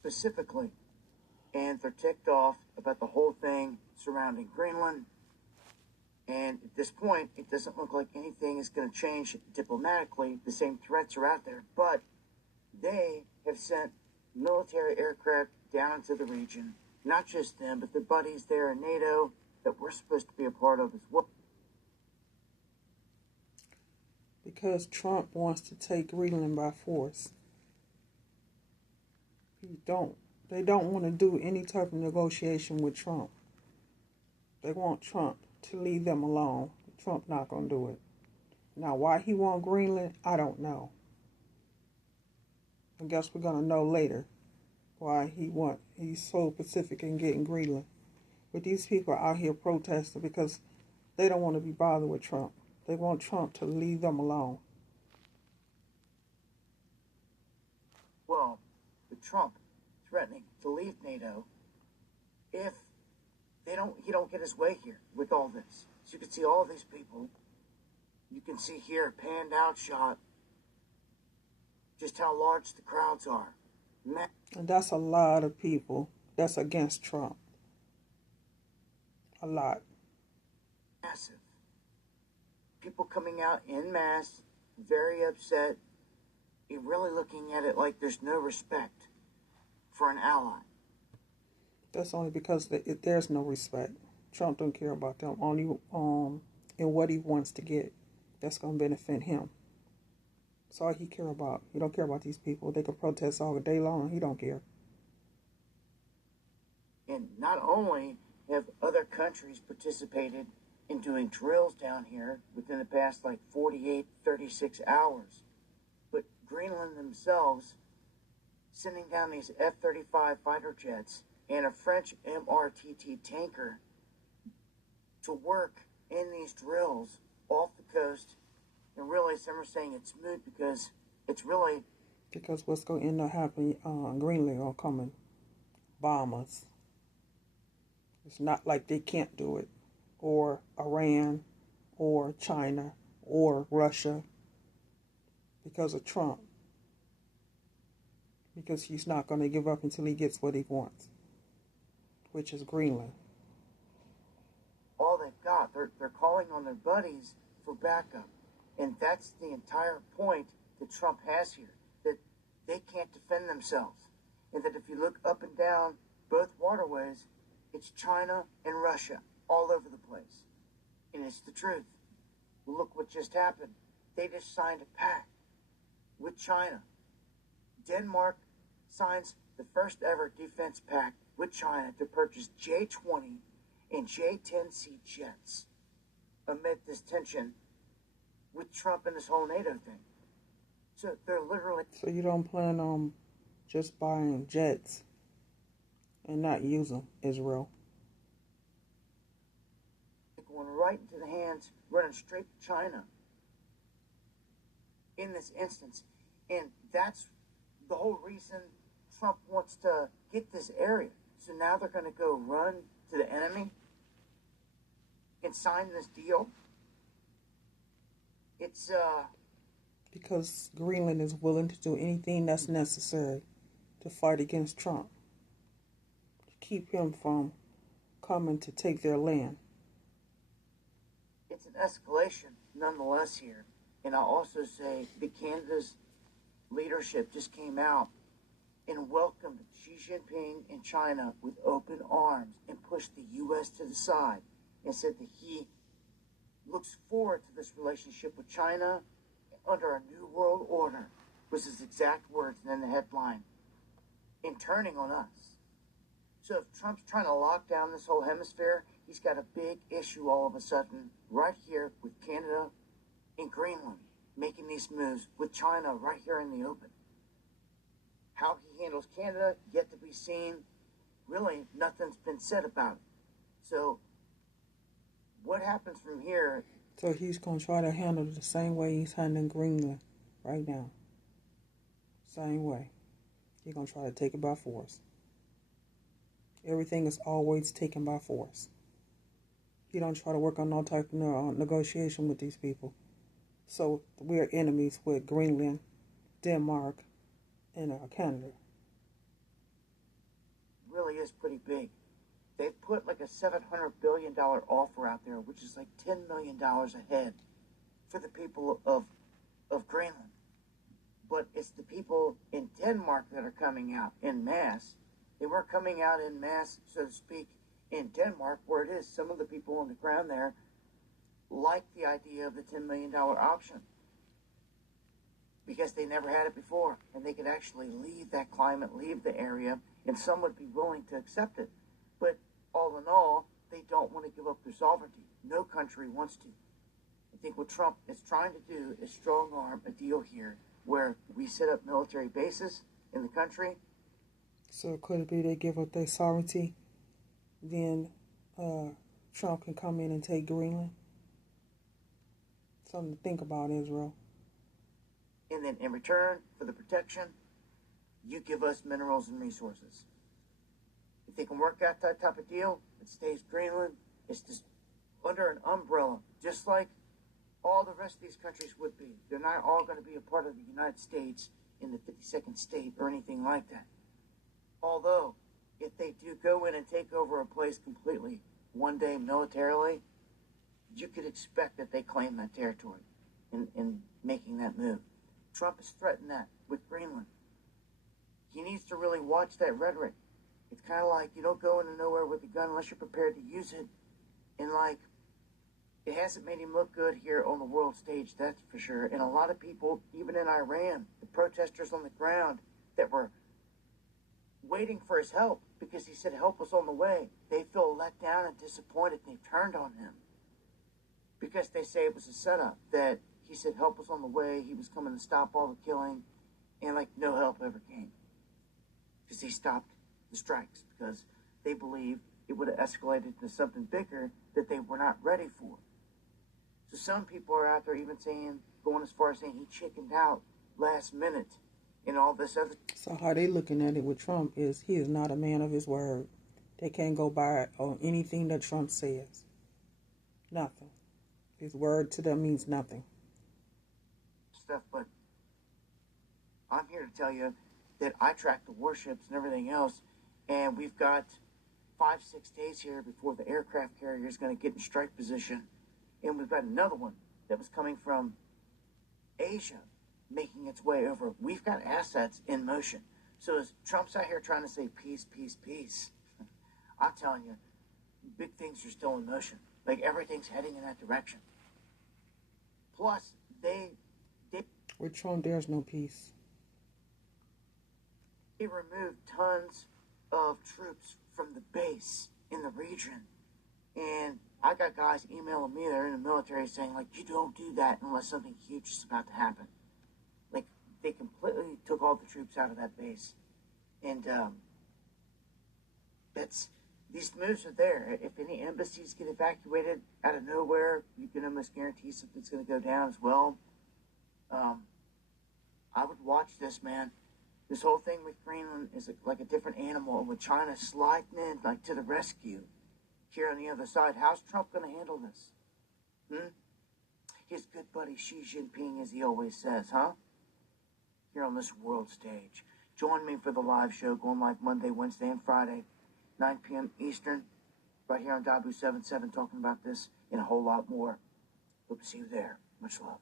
specifically, and they're ticked off about the whole thing surrounding Greenland. And at this point, it doesn't look like anything is going to change diplomatically. The same threats are out there, but they have sent military aircraft down into the region. Not just them, but their buddies there in NATO that we're supposed to be a part of as well. Because Trump wants to take Greenland by force. They don't want to do any type of negotiation with Trump. They want Trump to leave them alone. Trump not going to do it. Now, why he want Greenland, I don't know. I guess we're going to know later why he's so specific in getting Greenland. But these people are out here protesting because they don't want to be bothered with Trump. They want Trump to leave them alone. Well, with Trump threatening to leave NATO if he don't get his way here with all this. So you can see all these people. You can see here, panned out shot, just how large the crowds are. And that's a lot of people that's against Trump. A lot. Massive. People coming out en masse, very upset. You're really looking at it like there's no respect for an ally. That's only because there's no respect. Trump don't care about them. Only in what he wants to get. That's going to benefit him. That's all he care about. He don't care about these people. They can protest all day long. He don't care. And not only have other countries participated in doing drills down here within the past 48, 36 hours, but Greenland themselves sending down these F-35 fighter jets and a French MRTT tanker to work in these drills off the coast. And really, some are saying it's moot because it's really... Because what's going to end up happening, Greenland are coming bomb us. It's not like they can't do it. Or Iran, or China, or Russia. Because of Trump. Because he's not going to give up until he gets what he wants. Which is Greenland. All they've got, they're calling on their buddies for backup. And that's the entire point that Trump has here. That they can't defend themselves. And that if you look up and down both waterways, it's China and Russia all over the place. And it's the truth. Well, look what just happened. They just signed a pact with China. Denmark signs the first ever defense pact with China to purchase J-20 and J-10C jets amid this tension with Trump and this whole NATO thing. So they're literally... So you don't plan on just buying jets and not use them, Israel? Going right into the hands, running straight to China in this instance. And that's the whole reason Trump wants to get this area. So now they're going to go run to the enemy and sign this deal. It's because Greenland is willing to do anything that's necessary to fight against Trump, to keep him from coming to take their land. It's an escalation nonetheless here. And I'll also say that Canada's leadership just came out and welcomed Xi Jinping in China with open arms and pushed the U.S. to the side and said that he looks forward to this relationship with China under a new world order, was his exact words and then the headline, in turning on us. So if Trump's trying to lock down this whole hemisphere, he's got a big issue all of a sudden right here with Canada and Greenland, making these moves with China right here in the open. How he handles Canada, yet to be seen. Really, nothing's been said about it. So what happens from here? So he's going to try to handle it the same way he's handling Greenland right now. Same way. He's going to try to take it by force. Everything is always taken by force. He don't try to work on no type of negotiation with these people. So we are enemies with Greenland, Denmark, and Canada. really is pretty big. They put like a $700 billion offer out there, which is like $10 million a head for the people of Greenland. But it's the people in Denmark that are coming out en masse. They weren't coming out en masse, so to speak, in Denmark, where it is. Some of the people on the ground there like the idea of the $10 million option because they never had it before, and they could actually leave that climate, leave the area, and some would be willing to accept it. But all in all, they don't want to give up their sovereignty. No country wants to. I think what Trump is trying to do is strong arm a deal here where we set up military bases in the country. So could it be they give up their sovereignty, then Trump can come in and take Greenland? Something to think about, Israel. And then in return for the protection, you give us minerals and resources. If they can work out that type of deal, it stays Greenland. It's just under an umbrella, just like all the rest of these countries would be. They're not all going to be a part of the United States in the 52nd state or anything like that. Although, if they do go in and take over a place completely one day militarily, you could expect that they claim that territory in making that move. Trump has threatened that with Greenland. He needs to really watch that rhetoric. It's kind of like you don't go into nowhere with a gun unless you're prepared to use it. And like, it hasn't made him look good here on the world stage, that's for sure. And a lot of people, even in Iran, the protesters on the ground that were waiting for his help because he said help was on the way, they feel let down and disappointed. They've turned on him because they say it was a setup, that he said help was on the way, he was coming to stop all the killing, and like no help ever came because he stopped the strikes because they believe it would have escalated to something bigger that they were not ready for. So some people are out there even saying, going as far as saying he chickened out last minute and all this other. So how they looking at it with Trump is he is not a man of his word. They can't go by on anything that Trump says. Nothing. His word to them means nothing. Stuff, but I'm here to tell you that I track the warships and everything else, and we've got 5-6 days here before the aircraft carrier is going to get in strike position, and we've got another one that was coming from Asia making its way over. We've got assets in motion. So as Trump's out here trying to say peace, peace, peace, I'm telling you, big things are still in motion. Like everything's heading in that direction. Plus, with Trump, there's no peace. They removed tons of troops from the base in the region. And I got guys emailing me that are in the military saying, like, you don't do that unless something huge is about to happen. Like, they completely took all the troops out of that base. And these moves are there. If any embassies get evacuated out of nowhere, you can almost guarantee something's going to go down as well. I would watch this, man. This whole thing with Greenland is like a different animal. With China sliding in, like, to the rescue here on the other side, how's Trump going to handle this? His good buddy Xi Jinping, as he always says, huh? Here on this world stage. Join me for the live show going live Monday, Wednesday, and Friday, 9 p.m. Eastern, right here on Dabu 77, talking about this and a whole lot more. Hope to see you there. Much love.